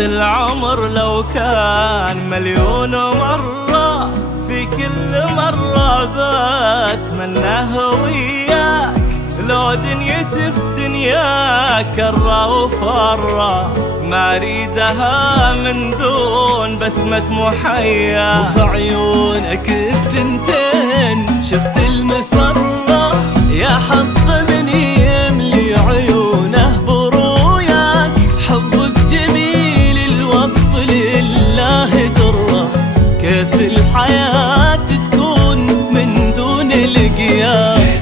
العمر لو كان مليون مرة، في كل مرة بتمناه وياك. لو دنيتي في دنياك كرة وفرة، ما اريدها من دون بسمة محيا. وفي عيونك الثنتين شفت المسرة، يا حظ من يملي عيونه بروياك. حبك جميل الوصف لله درة، كيف الحياة تكون من دون لقياك.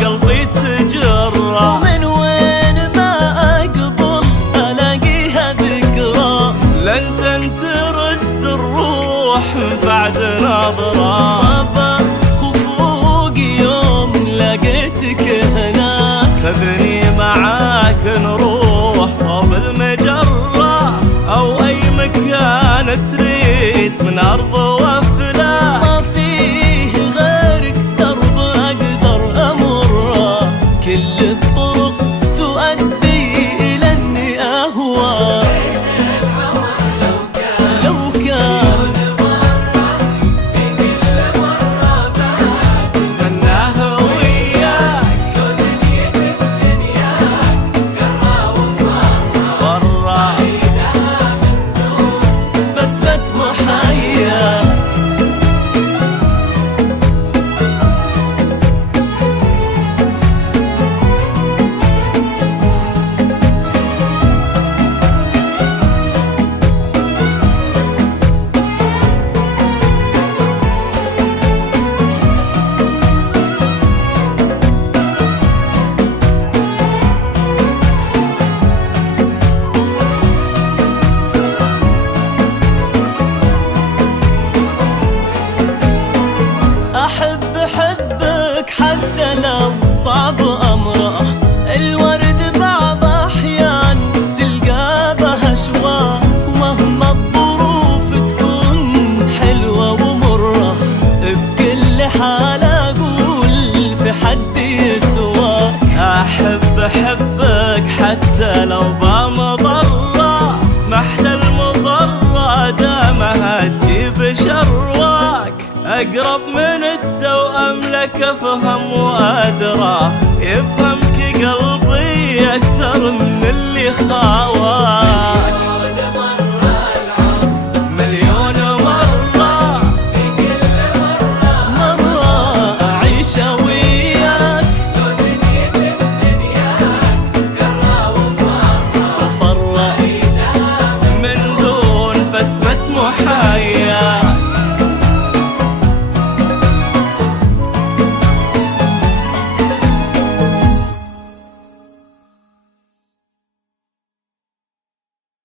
قلبي تجرى، ومن وين ما أقبل ألاقيها ذكرى. لندن ترد الروح بعد نظرة. صبت خفوق يوم لقيتك هنا، خذني معاك نروح صوب المجرة، أو أي مكان تريد من أرض وفلا. ما فيه غيرك درب أقدر أمره، كل الطرق تؤدي إلى إني أهوى. لو كان في كل مرة بتمناه وياك. لو دنيتي في دنياك كرة وفرة، عيدها من دون بسمة محيا. حبك حتى لو صعب أمره، الورد بعض أحيان تلقى بها شواء. ومهما الظروف تكون حلوة ومرة، بكل حال أقول في حد يسوى. أحبك حتى لو بمضرة، محلى المضرة دامها تجيب شرواك. أقرب من التوأم لك أفهم وأدرى، يفهمك قلبي أكثر من اللي خاوى.